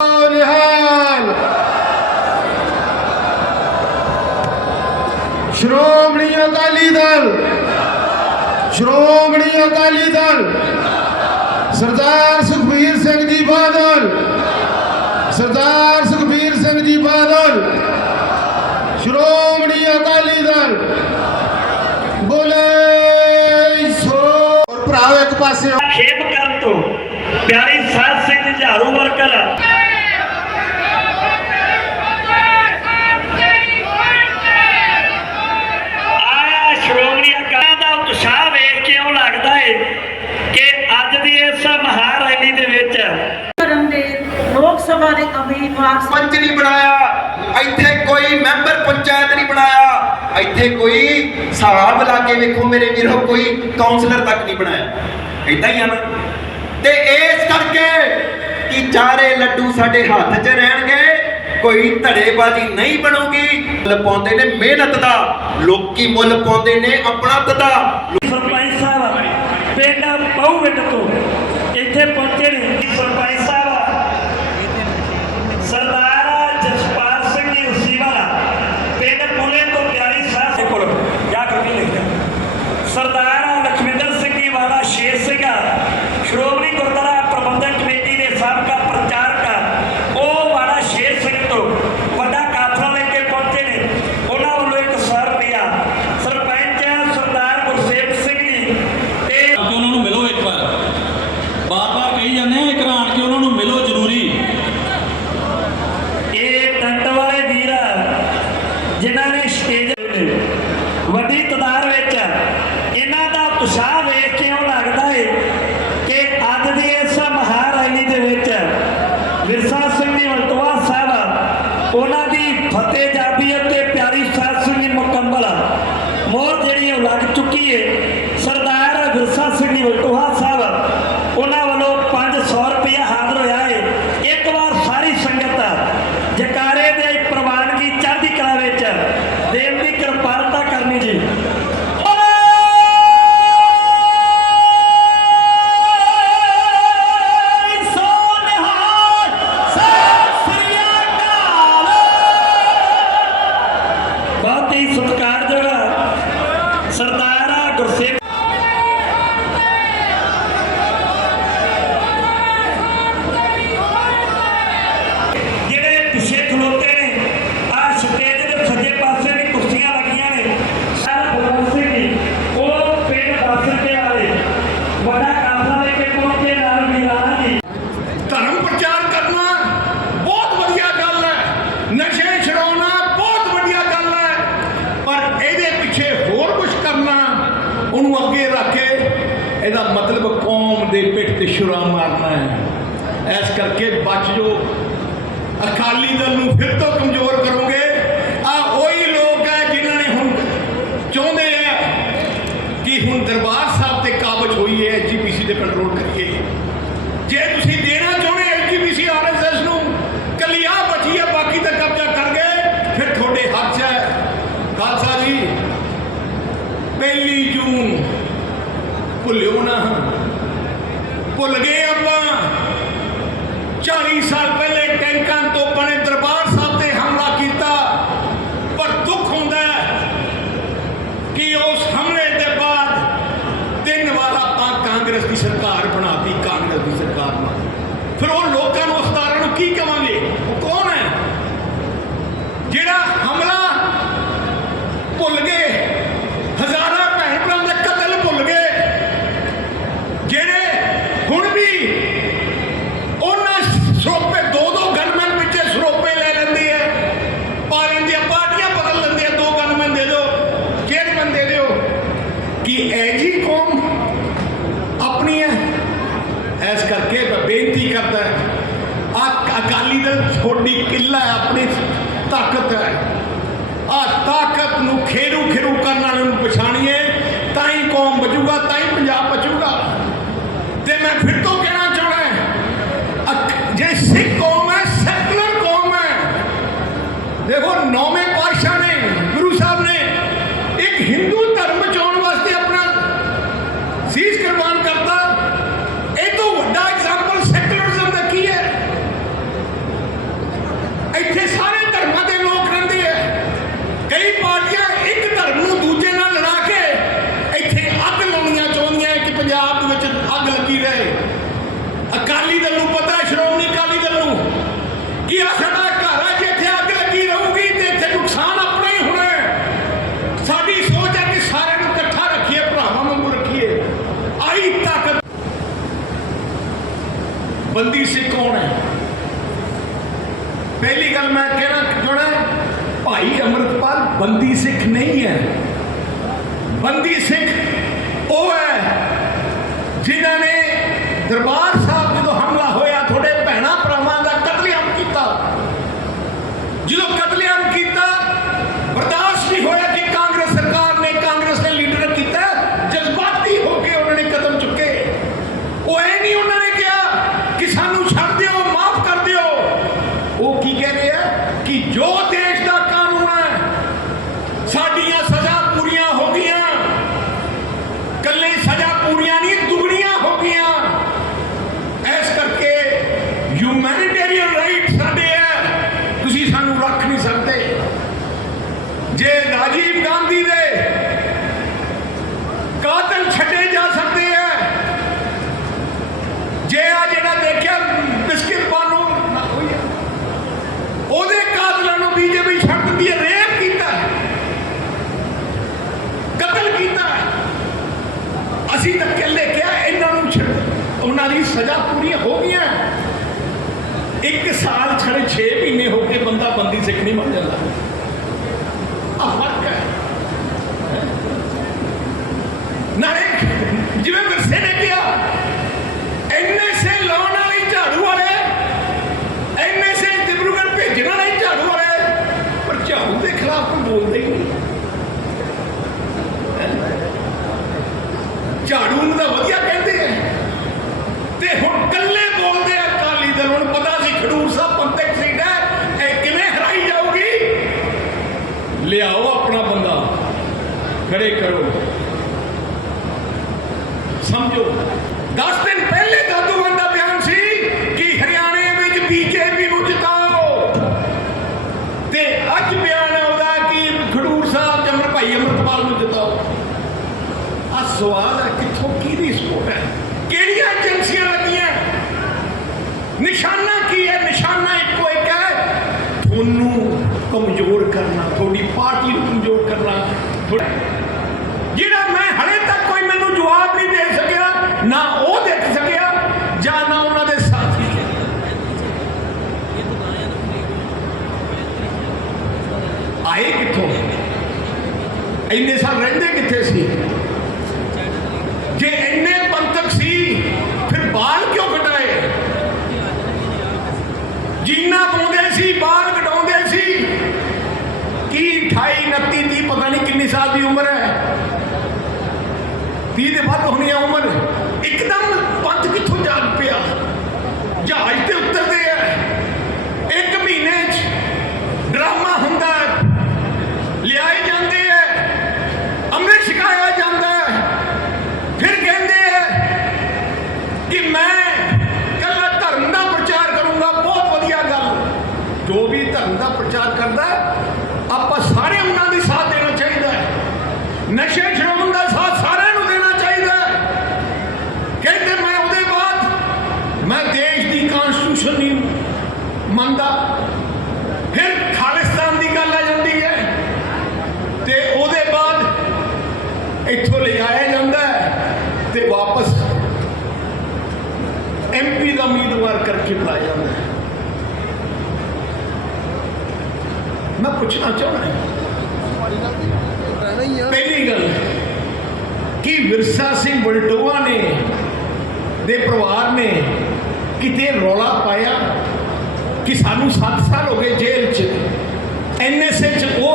ਨਿਹਾਲ ਸ਼੍ਰੋਮਣੀ ਅਕਾਲੀ ਦਲ। ਸ਼੍ਰੋਮਣੀ ਅਕਾਲੀ ਦਲ। ਸਰਦਾਰ ਸੁਖਬੀਰ ਸਿੰਘ ਜੀ ਬਾਦਲ। ਸਰਦਾਰ ਸੁਖਬੀਰ ਸਿੰਘ ਜੀ ਬਾਦਲ। ਸ਼੍ਰੋਮਣੀ ਅਕਾਲੀ ਦਲ। ਬੋਲੇ ਸੋ। ਔਰ ਭਰਾਓ ਇੱਕ ਪਾਸੇ ਖੇਪ ਕਰਨ ਤੋਂ ਪਿਆਰੀ ਸਾਧ ਸਿੰਘ ਝਾੜੂ ਵਰਕਰ ਆਇਆ ਸ਼੍ਰੋਮਣੀ ਅਕਾਲੀ ਦਾ ਉਤਸ਼ਾਹ ਵੇਖ ਕੇ ਉਹ ਲੱਗਦਾ ਏ ਕਿ ਅੱਜ ਦੀ ਇਸ ਮਹਾਨ ਰੈਲੀ ਦੇ ਵਿੱਚ ਧਰਮ ਦੇ ਲੋਕ ਸਭਾ ਦੇ ਉਮੀਦਵਾਰ ਨਹੀਂ ਬਣਾਇਆ, ਇੱਥੇ ਕੋਈ ਮੈਂਬਰ ਪੰਚਾਇਤ ਨਹੀਂ ਬਣਾਇਆ, ਇੱਥੇ ਕੋਈ ਹਿਸਾਬ ਲਾ ਕੇ ਵੇਖੋ ਮੇਰੇ ਵੀਰੋ, ਕੋਈ ਕਾਉਂਸਲਰ ਤੱਕ ਨਹੀਂ ਬਣਾਇਆ। ਇਦਾਂ ਹੀ ਆ ਨਾ। ਤੇ ਇਸ ਕਰਕੇ ਕਿ ਚਾਰੇ ਲੱਡੂ ਸਾਡੇ ਹੱਥ 'ਚ ਰਹਿਣਗੇ, ਕੋਈ ਧੜੇਬਾਜ਼ੀ ਨਹੀਂ ਬਣੂਗੀ। ਮੁੱਲ ਪਾਉਂਦੇ ਨੇ ਮਿਹਨਤ ਦਾ, ਲੋਕੀ ਮੁੱਲ ਪਾਉਂਦੇ ਨੇ ਆਪਣਾ ਦਾ। ਸਰਪੰਚ ਸਾਹਿਬ, ਪਿੰਡ ਪਉਵਿੰਡ ਤੋਂ ਇੱਥੇ ਪਹੁੰਚੇ ਨੇ ਸਰਪੰਚ ਸਾਹਿਬ ਸਰਦਾਰ ਜਸਪਾਲ ਸਿੰਘ ਜੀ ਉਸੀਵਾਲਾ ਪਿੰਡ ਪੁਣੇ ਤੋਂ ਪਿਆਰੀ ਸਾਹਿਬ ਦੇ ਕੋਲ ਜਾ ਕੇ ਵੀ ਲਿਖਿਆ ਸਰਦਾਰ ਲਖਵਿੰਦਰ ਸਿੰਘ ਜੀ ਵਾਲਾ ਸ਼ੇਰ ਸਿੰਘਾ ਸ਼੍ਰੋਮਣੀ ਗੁਰਦੁਆਰਾ ਪ੍ਰਬੰਧਕ ਕਮੇਟੀ ਦੇ ਸਾਬਕਾ ਪ੍ਰਚਾਰਕ ਉਹ ਵਾਲਾ ਸ਼ੇਰ ਸਿੰਘ ਤੋਂ ਵੱਡਾ ਕਾਫਲਾ ਲੈ ਕੇ ਪਹੁੰਚੇ ਨੇ ਉਹਨਾਂ ਵੱਲੋਂ ਇੱਕ ਸੌ ਰੁਪਇਆ ਸਰਪੰਚ ਸਰਦਾਰ ਗੁਰਸੇਵ ਸਿੰਘ ਜੀ ਤੇ ਕਿ ਉਹਨਾਂ ਨੂੰ ਮਿਲੋ ਇੱਕ ਵਾਰ ਬਾਰ-ਬਾਰ ਕਹੀ ਜਾਂਦੇ ਆ ਇੱਕ ਵਾਰ ਆਣ ਕੇ ਉਹਨਾਂ ਨੂੰ ਮਿਲੋ ਜ਼ਰੂਰੀ ਇਹ ਟੰਟ ਵਾਲੇ ਵੀਰ ਜਿਨ੍ਹਾਂ ਨੇ ਵੱਡੀ ਤਦਾਰ ਵਿੱਚ ਇਹਨਾਂ ਦਾ ਉਤਸ਼ਾਹ ਵੇਖ ਕੇ ਉਹ ਲੱਗਦਾ ਏ ਕਿ ਅੱਜ ਦੀ ਇਸ ਮਹਾਨ ਰੈਲੀ ਦੇ ਵਿੱਚ ਵਿਰਸਾ ਸਿੰਘ ਜੀ ਵਲਟੋਆ ਸਾਹਿਬ, ਉਹਨਾਂ ਦੀ ਫਤਿਹ ਜਾਬੀ ਅਤੇ ਪਿਆਰੀ ਸਾਧ ਸਿੰਘ ਜੀ ਮੁਕੰਮਲ ਮੋਹਰ ਜਿਹੜੀ ਉਹ ਲੱਗ ਚੁੱਕੀ ਏ। ਸਰਦਾਰ ਵਿਰਸਾ ਸਿੰਘ ਜੀ ਵਲਟੋਆ ਇਹਦਾ ਮਤਲਬ ਕੌਮ ਦੇ ਪਿੱਠ ਤੇ ਛੁਰਾ ਮਾਰਨਾ ਹੈ। ਇਸ ਕਰਕੇ ਬਚ ਜੋ ਅਕਾਲੀ ਦਲ ਨੂੰ ਫਿਰ ਤੋਂ ਕਮਜ਼ੋਰ ਕਰੋਗੇ। ਆ ਉਹੀ ਲੋਕ ਹੈ ਜਿਨ੍ਹਾਂ ਨੇ ਹੁਣ ਚਾਹੁੰਦੇ ਆ ਕਿ ਹੁਣ ਦਰਬਾਰ ਸਾਹਿਬ ਤੇ ਕਾਬਜ ਹੋਈ ਹੈ ਐਜੀਪੀਸੀ ਤੇ ਕੰਟਰੋਲ ਕਰਕੇ ਜੇ ਤੁਸੀਂ ਦੇਣਾ ਚਾਹੁੰਦੇ ਐਜੀਪੀਸੀ ਆਰਐਸਐਸ ਨੂੰ, ਕੱਲੀ ਆ ਬਚੀ ਹੈ ਬਾਕੀ ਤਾਂ ਕਬਜ਼ਾ ਕਰ ਗਏ। ਫਿਰ ਤੁਹਾਡੇ ਹੱਥ 'ਚ ਹੈ। ਖਾਲਸਾ ਜੀ, ਪਹਿਲੀ ਜੂਨ ਭੁੱਲਿਓ ਨਾ। ਭੁੱਲ ਗਏ ਆਪਾਂ। 40 ਸਾਲ ਪਹਿਲੇ ਟੈਂਕਾਂ ਤੋਂ ਬਣੇ ਦਰਬਾਰ ਸਾਹਿਬ ਤੇ ਹਮਲਾ ਕੀਤਾ। ਪਰ ਦੁੱਖ ਹੁੰਦਾ ਕਿ ਉਸ ਹਮਲੇ ਦੇ ਬਾਅਦ ਤਿੰਨ ਵਾਰ ਆਪਾਂ ਕਾਂਗਰਸ ਦੀ ਸਰਕਾਰ ਬਣਾਤੀ, ਕਾਂਗਰਸ ਦੀ ਸਰਕਾਰ ਬਣਾ ਫਿਰ ਉਹ ਲੋਕਾਂ ਨੂੰ ਉਸਤਾਰਾਂ ਨੂੰ ਕੀ ਕਵਾਂਗੇ? ਉਹ ਕੌਣ ਹੈ? ਜਿਹੜਾ ਹਮਲਾ ਭੁੱਲ ਗਏ ਹਜ਼ਾਰਾਂ ਭੈਣ ਭਰਾਵਾਂ ਦਾ ਕਤਲ ਭੁੱਲ ਗਏ ਜਿਹੜੇ ਹੁਣ ਵੀ ਉਹਨਾਂ ਸਰੋਪੇ ਦੋ ਦੋ ਗਨਮੈਨ ਪਿੱਛੇ ਸਰੋਪੇ ਲੈ ਲੈਂਦੇ ਆ ਪਾਰਨ ਦੀਆਂ ਪਾਰਟੀਆਂ ਬਦਲ ਲੈਂਦੇ ਆ ਦੋ ਗਨਮੈਨ ਦੇ ਦਿਓ ਚੇਅਰਮੈਨ ਦੇ ਦਿਓ ਕਿ ਐਜੀ ਕੌਮ ਆਪਣੀ ਹੈ ਇਸ ਕਰਕੇ ਮੈਂ ਬੇਨਤੀ ਕਰਦਾ ਆ ਅਕਾਲੀ ਦਲ ਤੁਹਾਡੀ ਕਿੱਲਾ ਹੈ ਆਪਣੀ ਤਾਕਤ ਹੈ ਆ ਤਾਕਤ ਨੂੰ ਖੇਰੂ ਕਰਨ ਵਾਲੇ ਨੂੰ ਪਛਾਣੀਏ ਤਾਂ ਹੀ ਕੌਮ ਬਚੂਗਾ ਤਾਂ ਹੀ ਪੰਜਾਬ ਬਚੂਗਾ ਤੇ ਮੈਂ ਫਿਰ ਤੋਂ ਕਹਿਣਾ ਚਾਹਣਾ ਅਕ- ਜੇ ਸਿੱਖ ਕੌਮ ਹੈ ਸੈਕੂਲਰ ਕੌਮ ਹੈ ਦੇਖੋ ਨੌਵੇਂ ਪਾਤਸ਼ਾਹ ਨੇ ਗੁਰੂ ਸਾਹਿਬ ਨੇ ਇੱਕ ਹਿੰਦੂ ਧਰਮ ਬਚਾਉਣ ਵਾਸਤੇ ਆਪਣਾ ਸੀਸ ਕੁਰਬਾਨ ਕਰਤਾ ਇਹ ਤੋਂ ਵੱਡਾ ਐਗਜ਼ਾਮਪਲ ਸੈਕੂਲਰਿਜ਼ਮ ਦਾ ਕੀ ਹੈ ਬੰਦੀ ਸਿੱਖ ਕੌਣ ਹੈ ਪਹਿਲੀ ਗੱਲ ਮੈਂ ਕਹਿਣਾ ਚਾਹਣਾ ਭਾਈ ਅਮਰਤਪਾਲ ਬੰਦੀ ਸਿੱਖ ਨਹੀਂ ਹੈ ਬੰਦੀ ਸਿੱਖ ਉਹ ਹੈ ਜਿਨ੍ਹਾਂ ਨੇ ਦਰਬਾਰ ਸਾਹਿਬ ਜਦੋਂ ਹਮਲਾ ਹੋਇਆ ਤੁਹਾਡੇ ਭੈਣਾ ਭਰਾਵਾਂ ਦਾ ਕਤਲੇਆਮ ਕੀਤਾ ਜਦੋਂ ਕਤਲੇਆਮ ਕੀਤਾ ਬਰਦਾਸ਼ਤ ਨਹੀਂ ਹੋਇਆ ਕਿ ਕਾਂਗਰਸ ਸਰਕਾਰ ਨੇ ਕਾਂਗਰਸ ਦੇ ਲੀਡਰ ਨੇ ਕੀਤਾ ਜਜ਼ਬਾਤੀ ਹੋ ਕੇ ਉਹਨਾਂ ਨੇ ਕਦਮ ਚੁੱਕੇ ਉਹ ਇਹ ਨਹੀਂ ਉਹਨਾਂ ਨੇ ਕਿਹਾ ਕਿ ਸਾਨੂੰ ਛੱਡ ਦਿਓ ਮਾਫ ਕਰ ਦਿਓ ਉਹ ਰਹੇ ਆ ਕਿ ਜੋ ਦੇਸ਼ ਦਾ ਕਾਨੂੰਨ ਹੈ, ਸਾਡੀਆਂ ਸਜ਼ਾ ਪੂਰੀਆਂ ਹੋ ਗਈਆਂ। ਕੱਲੇ ਸਜ਼ਾ ਪੂਰੀਆਂ ਨਹੀਂ, ਦੁਗਣੀਆਂ ਹੋ ਗਈਆਂ। ਇਸ ਕਰਕੇ ਹਿਊਮੈਨਿਟੇਰੀਅਨ ਰਾਈਟ ਸਾਡੇ ਹੈ ਤੁਸੀਂ ਸਾਨੂੰ ਰੱਖ ਨਹੀਂ ਸਕਦੇ। ਜੇ ਰਾਜੀਵ ਗਾਂਧੀ ਦੇ ਕਾਤਲ ਛੱਡੇ ਜਾ ਸਕਦੇ ਹੈ ਜੇ ਆ ਜਿਹੜਾ ਦੇਖਿਆ ਬਿਸਕਿਟ ਬਾਨੂ ਉਹਦੇ ਕਾਤਲਾਂ ਨੂੰ ਬੀਜੇਪੀ ਛੱਡ ਦਿੰਦੀ ਹੈ ਰੇਪ ਕੀਤਾ ਹੈ, ਕਤਲ ਕੀਤਾ ਹੈ। ਅਸੀਂ ਤਾਂ ਕੱਲੇ ਕਿਹਾ ਇਹਨਾਂ ਨੂੰ ਛੱਡ ਉਹਨਾਂ ਦੀ ਸਜ਼ਾ ਪੂਰੀ ਹੋ ਗਈਆਂ ਇੱਕ ਸਾਲ ਛੜੇ 6 ਮਹੀਨੇ ਹੋ ਕੇ ਬੰਦਾ ਬੰਦੀ ਸਿੱਖ ਨਹੀਂ ਬਣ ਜਾਂਦਾ ਆ ਫ਼ਰਕ ਹੈ ਨਾਲੇ ਜਿਵੇਂ ਵਿਰਸੇ ਨੇ ਕਿਹਾ ਇੰਨੇ ਸੇ ਲਾਉਣ ਵਾਲੇ ਝਾੜੂ ਵਾਲੇ ਇੰਨੇ ਸੇ ਦਿਬਰੂਗੜ੍ਹ ਭੇਜਣ ਵਾਲੇ ਝਾੜੂ ਵਾਲੇ ਪਰ ਝਾੜੂ ਦੇ ਖਿਲਾਫ ਕੋਈ ਬੋਲਦਾ ਹੀ ਨਹੀਂ ਝਾੜੂ ਨੂੰ ਤਾਂ ਵਧੀਆ ਕਹਿੰਦੇ ਆ ਤੇ ਹੁਣ ਕੱਲੇ ਬੋਲਦੇ ਆ ਅਕਾਲੀ ਦਲ ਨੂੰ ਪਤਾ ਸੀ ਖਡੂਰ ਸਾਹਿਬ ਪੰਥਕ ਸੀਟ ਹੈ ਇਹ ਕਿਵੇਂ ਹਰਾਈ ਜਾਊਗੀ ਲਿਆਓ ਆਪਣਾ ਬੰਦਾ ਖੜੇ ਕਰੋ। ਸਮਝੋ। 10 ਦਿਨ ਪਹਿਲੇ ਦਾਦੂਆਂ ਦਾ ਬਿਆਨ ਸੀ ਕਿ ਹਰਿਆਣੇ ਵਿੱਚ ਬੀਜੇਪੀ ਨੂੰ ਜਿਤਾਓ। ਤੇ ਅੱਜ ਬਿਆਨ ਆਉਂਦਾ ਕਿ ਖਡੂਰ ਸਾਹਿਬ ਜਮਨ ਭਾਈ ਅਮਰਪਾਲ ਨੂੰ ਜਿਤਾਓ। ਆ ਸਵਾਲ ਹੈ, ਕਿੱਥੋਂ, ਕਿਹਦੀ ਸਪੋਰਟ ਹੈ? ਕਿਹੜੀਆਂ ਏਜੰਸੀਆਂ ਲੱਗੀਆਂ? ਨਿਸ਼ਾਨਾ ਕੀ ਹੈ? ਨਿਸ਼ਾਨਾ ਇੱਕੋ ਇੱਕ ਹੈ। ਤੁਹਾਨੂੰ ਕਮਜ਼ੋਰ ਕਰਨਾ, ਤੁਹਾਡੀ ਪਾਰਟੀ ਨੂੰ ਕਮਜ਼ੋਰ ਕਰਨਾ। ਜਿਹੜਾ ਮੈਂ ਹਲੇ ਤੱਕ ਕੋਈ ਮੈਨੂੰ ਜਵਾਬ ਨਹੀਂ ਦੇ ਸਕਿਆ, ਨਾ ਉਹ ਦੇ ਸਕਿਆ, ਜਾਂ ਨਾ ਉਹਨਾਂ ਦੇ ਸਾਥੀ। ਆਏ ਕਿੱਥੋਂ? ਇੰਨੇ ਸਾਲ ਰਹਿੰਦੇ ਕਿੱਥੇ ਸੀ ਜੇ ਇੰਨੇ ਪੰਥਕ ਸੀ ਫਿਰ ਬਾਲ ਕਿਉਂ ਕਟਾਏ ਜੀਨਾ ਪਾਉਂਦੇ ਸੀ ਬਾਲ ਕਟਾਉਂਦੇ ਸੀ ਕੀ 28 29 30 ਪਤਾ ਨਹੀਂ ਕਿੰਨੀ ਸਾਲ ਦੀ ਉਮਰ ਹੈ 30 ਦੇ ਵੱਧ ਹੋਣੀ ਆ ਉਮਰ ਇੱਕਦਮ ਪੰਥ ਕਿੱਥੋਂ ਜਾਗ ਪਿਆ ਜਹਾਜ਼ ਤੇ ਉਤਰਦੇ ਆ ਇੱਕ ਮਹੀਨੇ 'ਚ ਡਰਾਮਾ ਹੁੰਦਾ ਹੈ ਲਿਆਏ ਜਾਂਦੇ ਆ ਅੰਮ੍ਰਿਤ ਛਕਾਇਆ ਜਾਂਦਾ ਹੈ ਫਿਰ ਕਹਿੰਦੇ ਆ ਕਿ ਮੈਂ ਕੱਲਾ ਧਰਮ ਦਾ ਪ੍ਰਚਾਰ ਕਰੂੰਗਾ ਬਹੁਤ ਵਧੀਆ ਗੱਲ ਜੋ ਵੀ ਧਰਮ ਦਾ ਪ੍ਰਚਾਰ ਕਰਦਾ ਹੈ, ਆਪਾਂ ਸਾਰੇ ਉਹਨਾਂ ਦੀ ਸਾਥ ਦੇਣਾ ਚਾਹੀਦਾ ਹੈ ਨਸ਼ੇ ਛਡਾਉਣ ਦਾ ਸਾਥ ਸਾਰਿਆਂ ਨੂੰ ਦੇਣਾ ਚਾਹੀਦਾ ਹੈ ਕਹਿੰਦੇ ਮੈਂ ਉਹਦੇ ਬਾਅਦ ਮੈਂ ਦੇਸ਼ ਦੀ ਕਨਸਟੀਟਿਊਸ਼ਨ ਨਹੀਂ ਮੰਨਦਾ ਫਿਰ ਖਾਲਿਸਤਾਨ ਦੀ ਗੱਲ ਆ ਜਾਂਦੀ ਹੈ ਤੇ ਉਹਦੇ ਬਾਅਦ ਇੱਥੋਂ ਲਿਜਾਇਆ ਜਾਂਦਾ ਹੈ ਤੇ ਵਾਪਸ ਐਮਪੀ ਦਾ ਉਮੀਦਵਾਰ ਬੁਲਾਇਆ ਜਾਂਦਾ ਹੈ ਮੈਂ ਪੁੱਛਣਾ ਚਾਹੁੰਦਾ ਪਹਿਲੀ ਗੱਲ, ਕਿ ਵਿਰਸਾ ਸਿੰਘ ਬਲਟੋਆ ਨੇ, ਦੇ ਪਰਿਵਾਰ ਨੇ ਕਿਤੇ ਰੌਲਾ ਪਾਇਆ? ਕਿ ਸਾਨੂੰ 7 ਸਾਲ ਹੋ ਗਏ ਜੇਲ੍ਹ 'ਚ ਐਨਐਸਏ 'ਚ ਉਹ